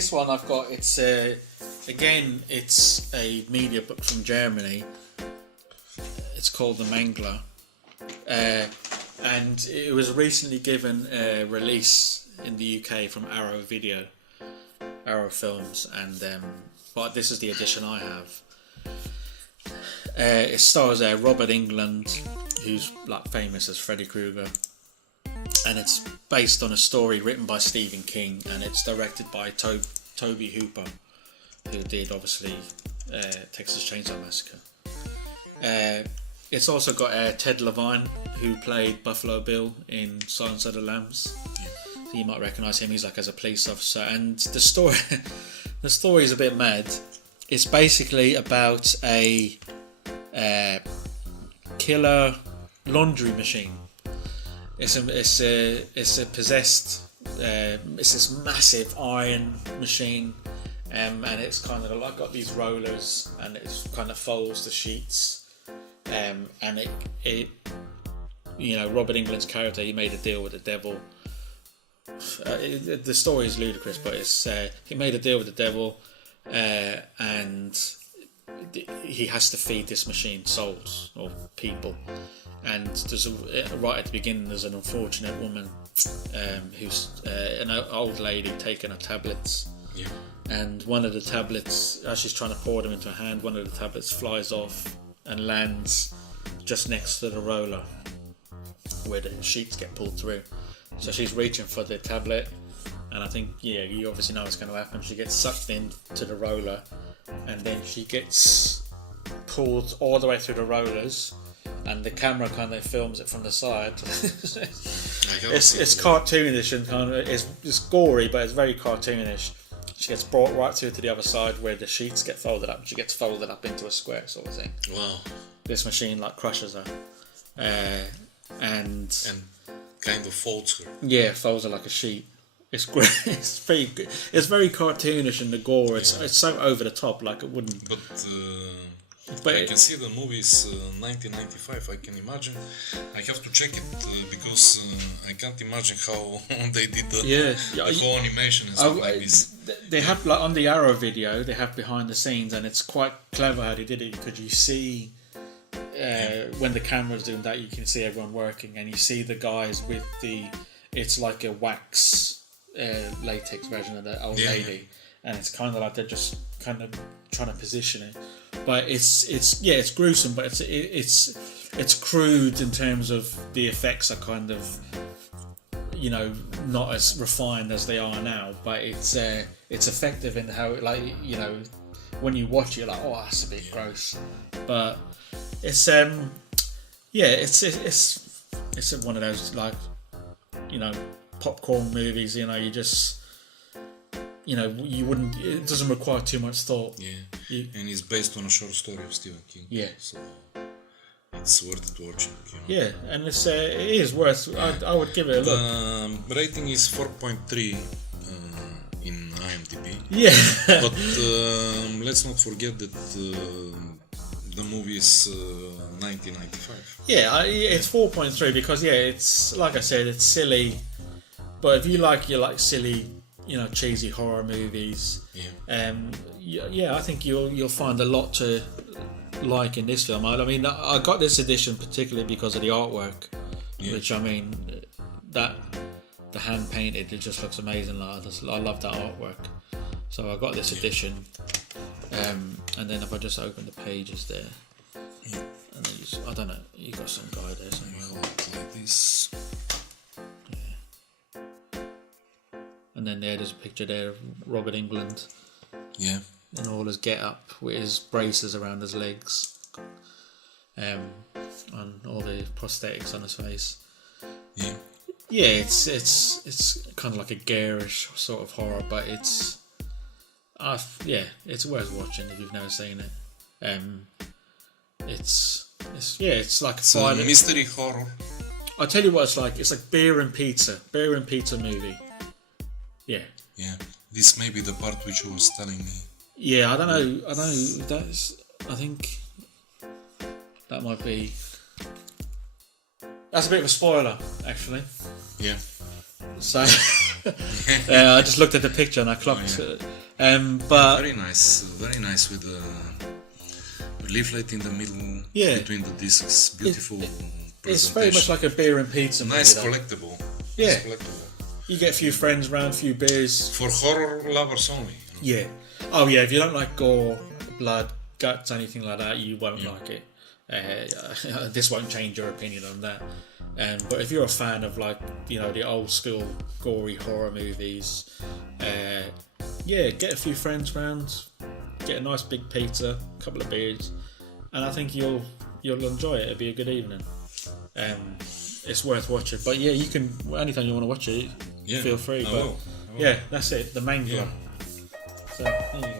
this one I've got, it's again, it's a media book from Germany. It's called The Mangler, and it was recently given a release in the UK from Arrow Films, and but this is the edition I have. It stars Robert Englund, who's like famous as Freddy Krueger, and it's based on a story written by Stephen King, and it's directed by Tobe Hooper, who did obviously Texas Chainsaw Massacre. It's also got Ted Levine, who played Buffalo Bill in Silence of the Lambs. So you might recognise him. He's like as a police officer, and the story is a bit mad. It's basically about a killer laundry machine. It's a possessed. It's this massive iron machine, and it's kind of like got these rollers, and it kind of folds the sheets. And it Robert Englund's character, he made a deal with the devil. The story is ludicrous, but it's he made a deal with the devil, and he has to feed this machine souls or people. And there's right at the beginning, there's an unfortunate woman who's an old lady taking her tablets. Yeah. And one of the tablets, as she's trying to pour them into her hand, one of the tablets flies off and lands just next to the roller where the sheets get pulled through. So she's reaching for the tablet, and I think, you obviously know what's going to happen. She gets sucked into the roller, and then she gets pulled all the way through the rollers, and the camera kind of films it from the side. It's cartoonish and kind of it's gory, but it's very cartoonish. She gets brought right through to the other side where the sheets get folded up. She gets folded up into a square sort of thing. Wow. This machine like crushes her. And kind of folds her. Yeah, folds her like a sheet. It's great. It's very good. It's very cartoonish in the gore. It's so over the top, like it wouldn't. But I can see the movie is 1995. I can imagine. I have to check it because I can't imagine how they did the whole animation and stuff like this. They have like on the Arrow video, they have behind the scenes, and it's quite clever how they did it, because you see when the camera's doing that, you can see everyone working, and you see the guys with it's like a wax latex version of the old lady, and it's kind of like they're just kind of trying to position it. But it's gruesome, but it's crude in terms of the effects are kind of not as refined as they are now, but it's effective in how it, like, when you watch it, you're like, oh, that's a bit gross, but it's it's one of those, like, popcorn movies. You just you wouldn't. It doesn't require too much thought. Yeah, and it's based on a short story of Stephen King. Yeah, so it's worth it watching. Yeah, and it is worth. Yeah. I would give it a look. The rating is 4.3 in IMDb. Yeah, but let's not forget that the movie is 1995. Yeah, it's 4.3 because it's like I said, it's silly. But if you like silly, cheesy horror movies, I think you'll find a lot to like in this film. I mean, I got this edition particularly because of the artwork, which, I mean, that the hand painted, it just looks amazing. I love that artwork, so I got this edition. And then if I just open the pages there, and then I don't know, you got some guy there somewhere like this. And then there's a picture there of Robert Englund. Yeah. In all his get-up with his braces around his legs. And all the prosthetics on his face. Yeah. Yeah, it's kind of like a garish sort of horror, but it's worth watching if you've never seen it. It's like it's a mystery horror. I'll tell you what it's like. It's like Beer and Pizza movie. Yeah. Yeah. This may be the part which you was telling me. Yeah, I don't know. I think that might be. That's a bit of a spoiler, actually. Yeah. So I just looked at the picture and I clocked it. But very nice with the leaflet in the middle between the discs. Beautiful. It's very much like a beer and pizza movie. Nice collectible. Yeah. Nice collectible. You get a few friends around, a few beers. For horror lovers only. Yeah. Oh yeah, if you don't like gore, blood, guts, anything like that, you won't like it. This won't change your opinion on that. But if you're a fan of the old school gory horror movies, get a few friends round, get a nice big pizza, a couple of beers, and I think you'll enjoy it. It'll be a good evening. It's worth watching. But yeah, you can anytime you want to watch it, feel free. I will. Yeah, that's it. The Mangler. So there you go.